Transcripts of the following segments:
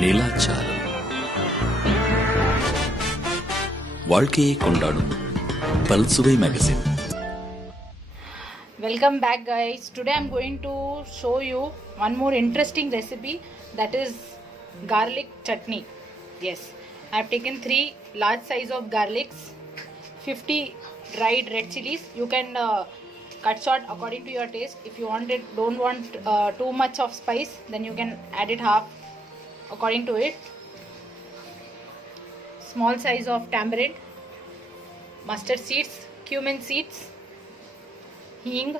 நீலாச்சாரம் வாழ்க்கையை கொண்டாடும் பல்சுவை magazine. Welcome back guys. Today I'm going to show you one more interesting recipe, that is garlic chutney. Yes, I have taken 3 large size of garlics, 50 dried red chilies. You can cut short according to your taste. If you don't want too much of spice, then you can add it half according to it. Small size of tamarind, mustard seeds, cumin seeds, hing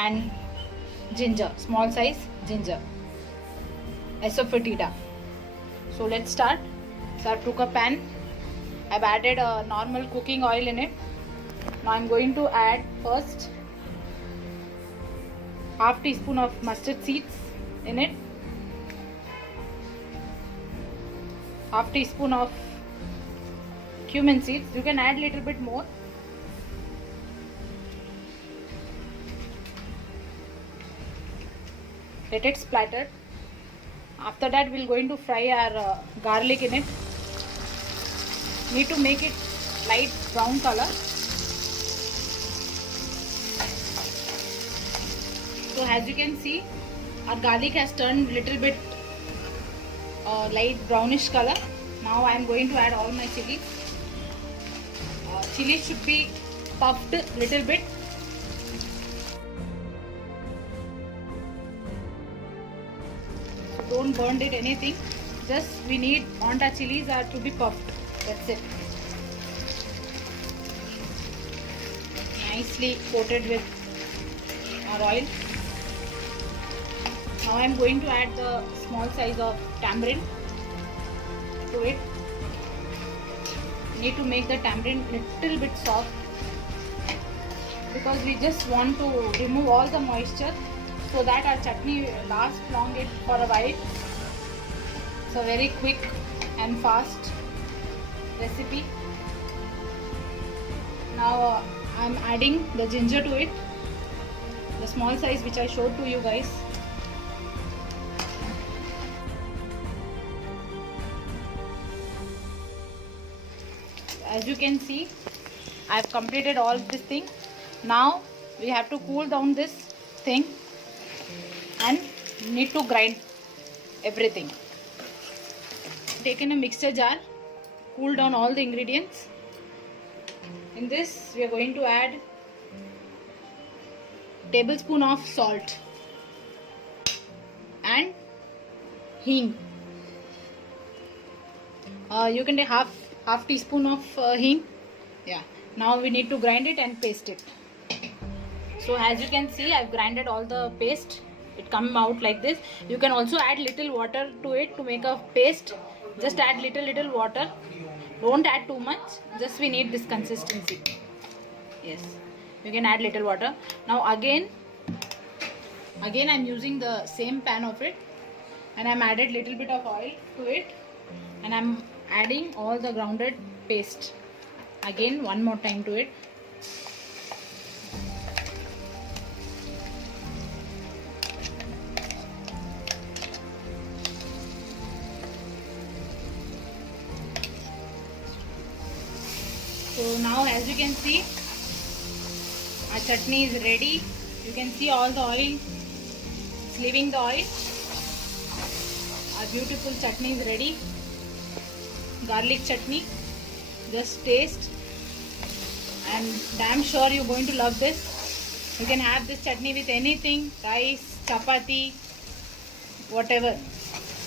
and ginger, small size ginger, asafoetida. So let's start. So I took a pan. I've added a normal cooking oil in it. Now I'm going to add first half teaspoon of mustard seeds in it, half teaspoon of cumin seeds. You can add little bit more. Let it splatter. After that we're going to fry our garlic in it. Need to make it light brown color. So as you can see, our garlic has turned little bit light brownish color. Now I am going to add all my chilies. Chili should be puffed little bit. Don't burn it anything. Just we need want our chilies are to be puffed. That's it. Nicely coated with our oil. Now I am going to add the small size of tamarind to it. Need to make the tamarind little bit soft because we just want to remove all the moisture so that our chutney lasts long for a while. It's a very quick and fast recipe. Now I'm adding the ginger to it, the small size which I showed to you guys. As you can see, I have completed all this thing. Now we have to cool down this thing and need to grind everything. Taken a mixer jar, cool down all the ingredients. In this we are going to add tablespoon of salt and hing. You can take half teaspoon of hing. Yeah. Now we need to grind it and paste it. So as you can see, I've grinded all the paste. It come out like this. You can also add little water to it to make a paste. Just add little water. Don't add too much. Just we need this consistency. Yes. You can add little water. Now again I'm using the same pan of it, and I'm added little bit of oil to it, and I'm adding all the grounded paste again one more time to it. So now as you can see, our chutney is ready. You can see all the oil, it's leaving the oil. Our beautiful chutney is ready. Garlic chutney. Just taste, and damn sure you're going to love this. You can have this chutney with anything, rice, chapati, whatever,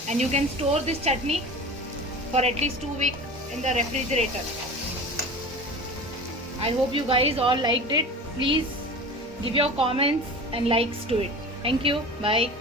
and you can store this chutney for at least 2 weeks in the refrigerator. I hope you guys all liked it. Please give your comments and likes to it. Thank you. Bye.